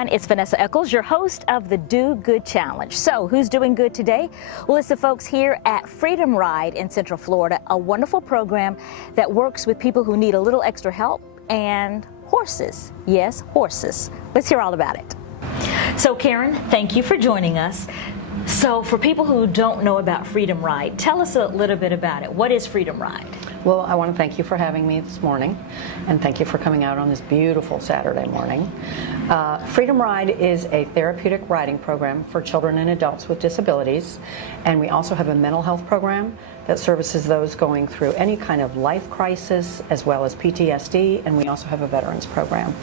everyone. It's Vanessa Eccles, your host of the Do Good Challenge. So, who's doing good today? Well, it's the folks here at Freedom Ride in Central Florida, a wonderful program that works with people who need a little extra help and horses. Yes, horses. Let's hear all about it. So, Karen, thank you for joining us. So, for people who don't know about Freedom Ride, tell us a little bit about it. What is Freedom Ride? Well, I want to thank you for having me this morning, and thank you for coming out on this beautiful Saturday morning. Freedom Ride is a therapeutic riding program for children and adults with disabilities, and we also have a mental health program that services those going through any kind of life crisis as well as PTSD, and we also have a veterans program.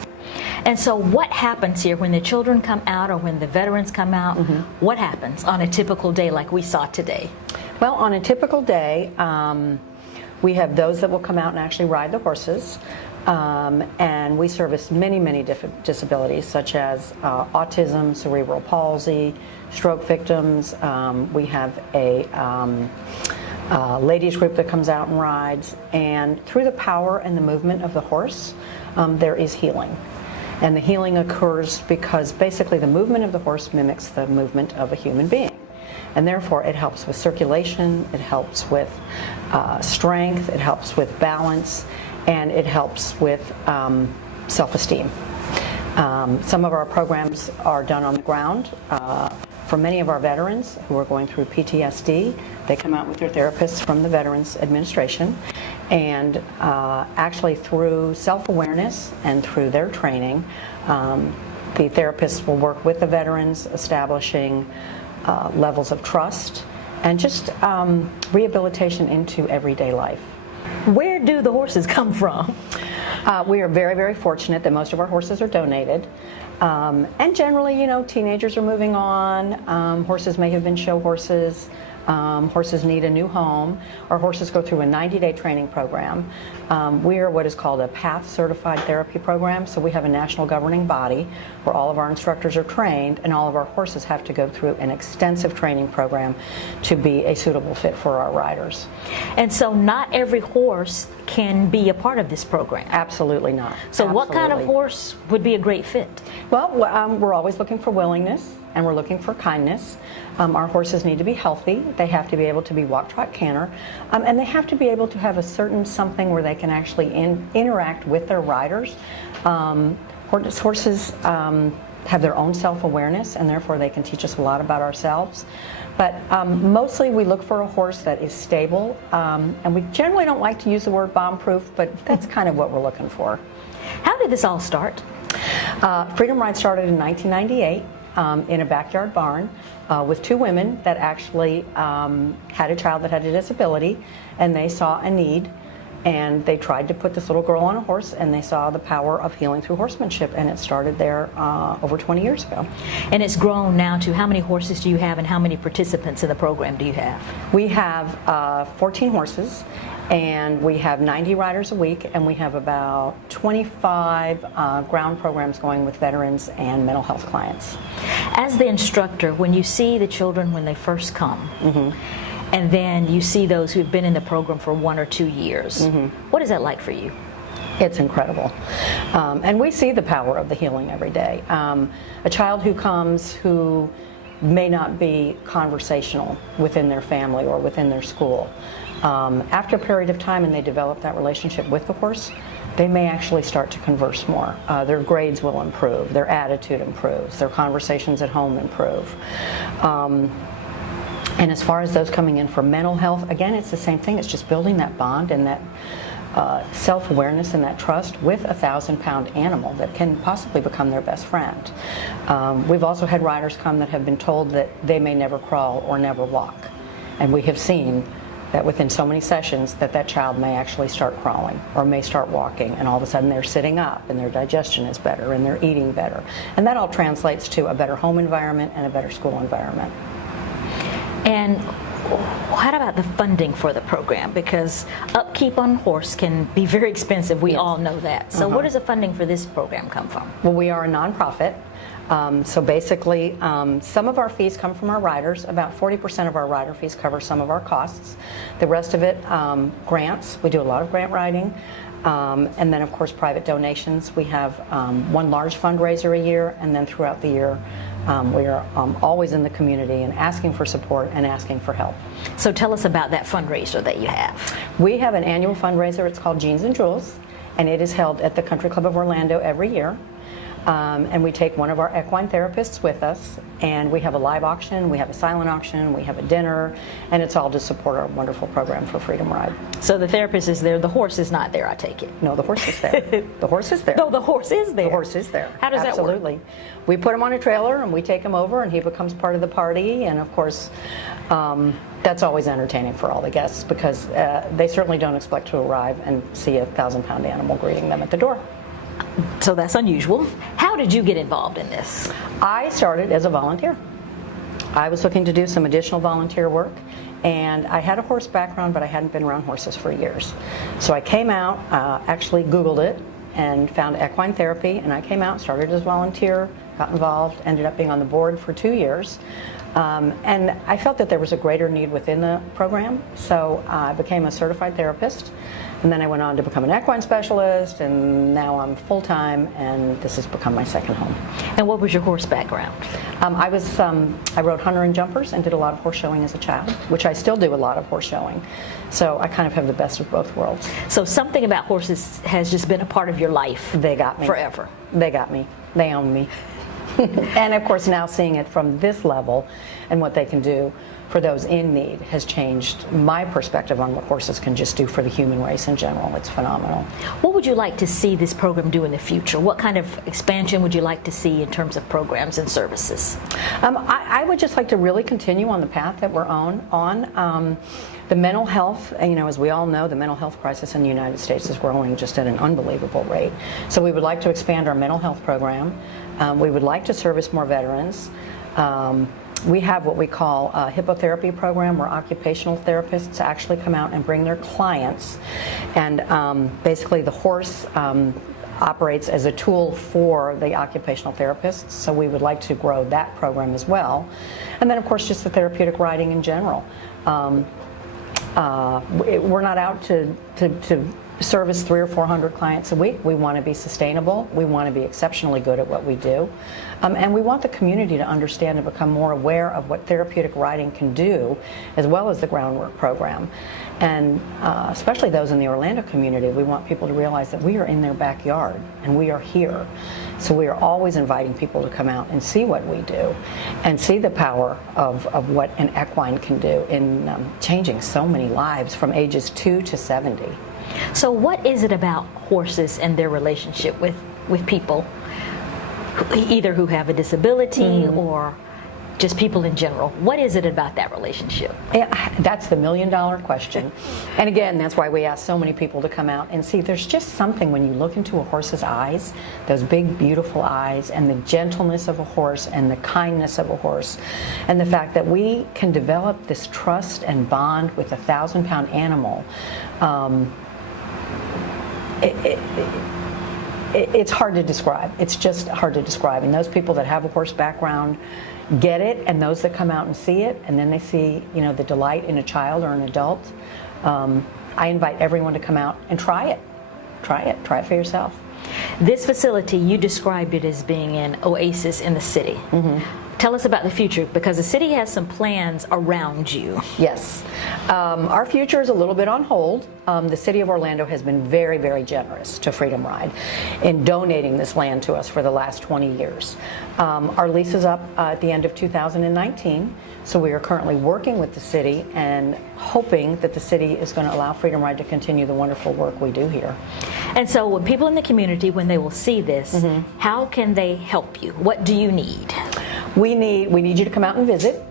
And so what happens here when the children come out or when the veterans come out? What happens on a typical day like we saw today? Well, on a typical day, we have those that will come out and actually ride the horses, and we service many different disabilities such as autism, cerebral palsy, stroke victims. We have a ladies group that comes out and rides, and through the power and the movement of the horse, there is healing. And the healing occurs because basically the movement of the horse mimics the movement of a human being. And therefore it helps with circulation, it helps with strength, it helps with balance, and it helps with self-esteem. Some of our programs are done on the ground. For many of our veterans who are going through PTSD, they come out with their therapists from the Veterans Administration, and actually through self-awareness and through their training, the therapists will work with the veterans, establishing levels of trust and just rehabilitation into everyday life. Where do the horses come from? We are very fortunate that most of our horses are donated. And generally, you know, teenagers are moving on. Horses may have been show horses. Horses need a new home. Our horses go through a 90-day training program. We are what is called a PATH certified therapy program, so we have a national governing body where all of our instructors are trained, and all of our horses have to go through an extensive training program to be a suitable fit for our riders. And so not every horse can be a part of this program. Absolutely not. So what kind of horse would be a great fit? Well, we're always looking for willingness, and we're looking for kindness. Our horses need to be healthy. They have to be able to be walk, trot, canter, and they have to be able to have a certain something where they can actually interact with their riders. Horses have their own self-awareness, and therefore they can teach us a lot about ourselves. But mostly we look for a horse that is stable, and we generally don't like to use the word bomb-proof, but that's kind of what we're looking for. How did this all start? Freedom Ride started in 1998. In a backyard barn with two women that actually had a child that had a disability, and they saw a need, and they tried to put this little girl on a horse, and they saw the power of healing through horsemanship, and it started there over 20 years ago. And it's grown now to how many horses do you have, and how many participants in the program do you have? We have 14 horses, and we have 90 riders a week, and we have about 25 ground programs going with veterans and mental health clients. As the instructor, when you see the children when they first come, and then you see those who've been in the program for 1 or 2 years, what is that like for you? It's incredible. And we see the power of the healing every day. A child who comes who may not be conversational within their family or within their school, after a period of time and they develop that relationship with the horse, they may actually start to converse more. Their grades will improve, their attitude improves, their conversations at home improve. And as far as those coming in for mental health, again, it's the same thing. It's just building that bond and that self-awareness and that trust with a 1,000-pound animal that can possibly become their best friend. We've also had riders come that have been told that they may never crawl or never walk. And we have seen that within so many sessions that child may actually start crawling or may start walking, and all of a sudden they're sitting up and their digestion is better and they're eating better. And that all translates to a better home environment and a better school environment. And what about the funding for the program? Because upkeep on horse can be very expensive. We all know that. So where does the funding for this program come from? Well, we are a nonprofit. So basically, some of our fees come from our riders. About 40% of our rider fees cover some of our costs. The rest of it, grants. We do a lot of grant writing. And then, of course, private donations. We have one large fundraiser a year, and then throughout the year, we are always in the community and asking for support and asking for help. So tell us about that fundraiser that you have. We have an annual fundraiser. It's called Jeans and Jewels, and it is held at the Country Club of Orlando every year. And we take one of our equine therapists with us, and we have a live auction, we have a silent auction, we have a dinner, and it's all to support our wonderful program for Freedom Ride. So the therapist is there, the horse is not there, I take it. No, the horse is there. The horse is there. No, the horse is there. The horse is there. How does Absolutely. that work? We put him on a trailer and we take him over, and he becomes part of the party. And of course, that's always entertaining for all the guests, because they certainly don't expect to arrive and see a 1,000-pound animal greeting them at the door. So that's unusual. How did you get involved in this? I started as a volunteer. I was looking to do some additional volunteer work, and I had a horse background, but I hadn't been around horses for years. So I came out, actually Googled it, and found equine therapy, and I came out, started as a volunteer, got involved, ended up being on the board for 2 years. And I felt that there was a greater need within the program, so I became a certified therapist. And then I went on to become an equine specialist, and now I'm full-time, and this has become my second home. And what was your horse background? I rode hunter and jumpers and did a lot of horse showing as a child, which I still do a lot of horse showing. So I kind of have the best of both worlds. So something about horses has just been a part of your life. They got me. Forever. They got me. They own me. And of course, now seeing it from this level and what they can do for those in need has changed my perspective on what horses can just do for the human race in general. It's phenomenal. What would you like to see this program do in the future? What kind of expansion would you like to see in terms of programs and services? I would just like to really continue on the path that we're on. The mental health, as we all know, the mental health crisis in the United States is growing just at an unbelievable rate. So we would like to expand our mental health program. We would like to service more veterans. We have what we call a hippotherapy program, where occupational therapists actually come out and bring their clients, and basically the horse operates as a tool for the occupational therapists, so we would like to grow that program as well. And then of course just the therapeutic riding in general. We're not out to service 300 or 400 clients a week. We want to be sustainable. We want to be exceptionally good at what we do. And we want the community to understand and become more aware of what therapeutic riding can do, as well as the groundwork program. And especially those in the Orlando community, we want people to realize that we are in their backyard and we are here. So we are always inviting people to come out and see what we do and see the power of what an equine can do in changing so many lives from ages 2 to 70. So what is it about horses and their relationship with people, either who have a disability or just people in general? What is it about that relationship? Yeah, that's the million-dollar question. And again, that's why we ask so many people to come out and see. There's just something when you look into a horse's eyes, those big, beautiful eyes, and the gentleness of a horse and the kindness of a horse, and the fact that we can develop this trust and bond with a 1,000-pound animal. It's hard to describe. It's just hard to describe. And those people that have a horse background get it, and those that come out and see it, and then they see, the delight in a child or an adult. I invite everyone to come out and try it. Try it for yourself. This facility, you described it as being an oasis in the city. Tell us about the future, because the city has some plans around you. Yes. Our future is a little bit on hold. The city of Orlando has been very, very generous to Freedom Ride in donating this land to us for the last 20 years. Our lease is up at the end of 2019, so we are currently working with the city and hoping that the city is going to allow Freedom Ride to continue the wonderful work we do here. And so when people in the community, when they will see this, how can they help you? What do you need? We need you to come out and visit.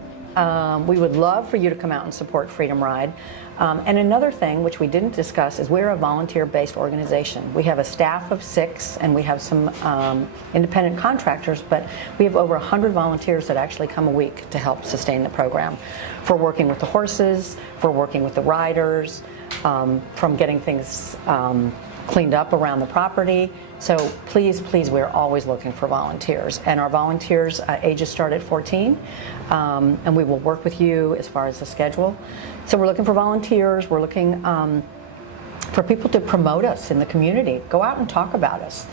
We would love for you to come out and support Freedom Ride. And another thing, which we didn't discuss, is we're a volunteer-based organization. We have a staff of 6, and we have some independent contractors, but we have over 100 volunteers that actually come a week to help sustain the program, for working with the horses, for working with the riders, from getting things cleaned up around the property. So please, we're always looking for volunteers. And our volunteers ages start at 14, and we will work with you as far as the schedule. So we're looking for volunteers. We're looking for people to promote us in the community, go out and talk about us.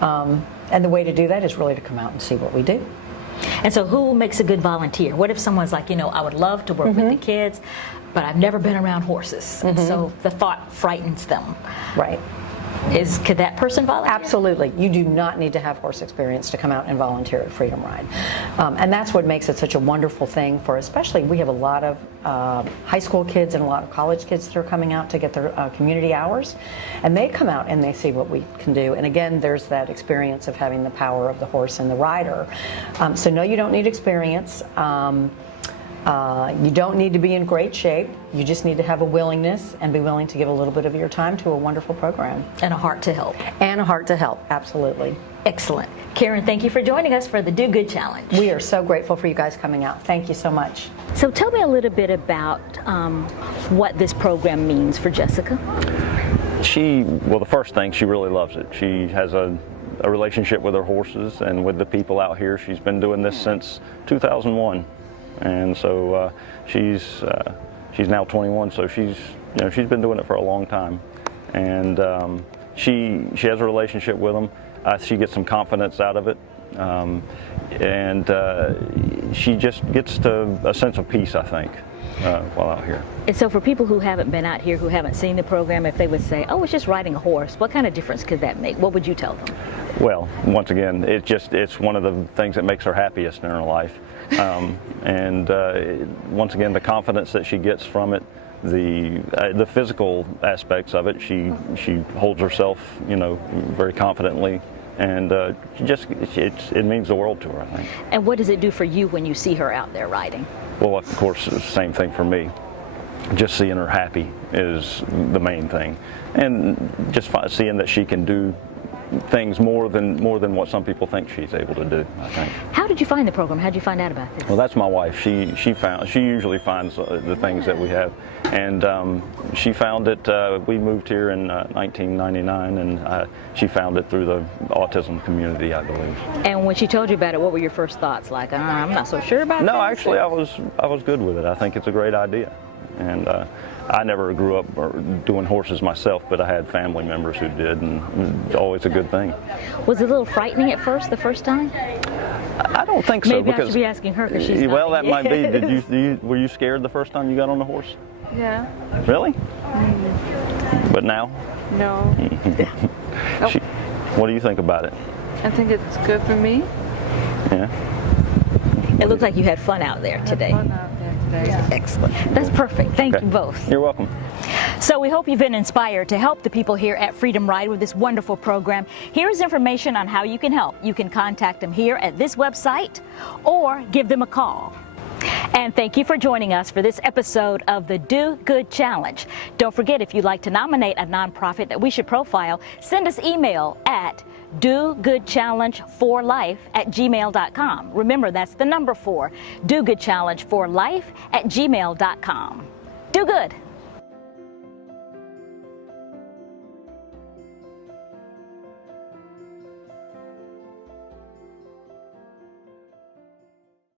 And the way to do that is really to come out and see what we do. And so who makes a good volunteer? What if someone's like, I would love to work with the kids, but I've never been around horses. And so the thought frightens them. Right. Could that person volunteer? Absolutely. You do not need to have horse experience to come out and volunteer at Freedom Ride. And that's what makes it such a wonderful thing for, especially, we have a lot of high school kids and a lot of college kids that are coming out to get their community hours. And they come out and they see what we can do. And again, there's that experience of having the power of the horse and the rider. So no, you don't need experience. You don't need to be in great shape. You just need to have a willingness and be willing to give a little bit of your time to a wonderful program. And a heart to help. And a heart to help, absolutely. Excellent. Karen, thank you for joining us for the Do Good Challenge. We are so grateful for you guys coming out. Thank you so much. So tell me a little bit about what this program means for Jessica. Well, the first thing, she really loves it. She has a relationship with her horses and with the people out here. She's been doing this since 2001. And so she's now 21, so she's been doing it for a long time, and she has a relationship with them. She gets some confidence out of it, and she just gets to a sense of peace, I think, while out here. And so for people who haven't been out here, who haven't seen the program, if they would say, "Oh, it's just riding a horse," what kind of difference could that make? What would you tell them? Well, once again, it's one of the things that makes her happiest in her life. Once again, the confidence that she gets from it, the physical aspects of it, she holds herself, very confidently, and it means the world to her, I think. And what does it do for you when you see her out there riding? Well, of course, the same thing for me. Just seeing her happy is the main thing, and just seeing that she can do things more than what some people think she's able to do, I think. How did you find the program? How did you find out about this? Well, that's my wife. She usually finds the things that we have, and she found it. We moved here in 1999, and she found it through the autism community, I believe. And when she told you about it, what were your first thoughts? Like, I'm not so sure about that. No, actually, I was good with it. I think it's a great idea, and I never grew up doing horses myself, but I had family members who did, and it was always a good thing. Was it a little frightening at first, the first time? I don't think so. Maybe I should be asking her because she's well, not. That might be. Were you scared the first time you got on the horse? Yeah. Really? But now? No. What do you think about it? I think it's good for me. Yeah. It looked like you had fun out there today. Fun out there today. Excellent. That's perfect. Thank you both. You're welcome. So we hope you've been inspired to help the people here at Freedom Ride with this wonderful program. Here's information on how you can help. You can contact them here at this website or give them a call. And thank you for joining us for this episode of the Do Good Challenge. Don't forget, if you'd like to nominate a nonprofit that we should profile, send us email at dogoodchallenge4life@gmail.com. Remember, that's the number 4, dogoodchallenge4life@gmail.com. Do good.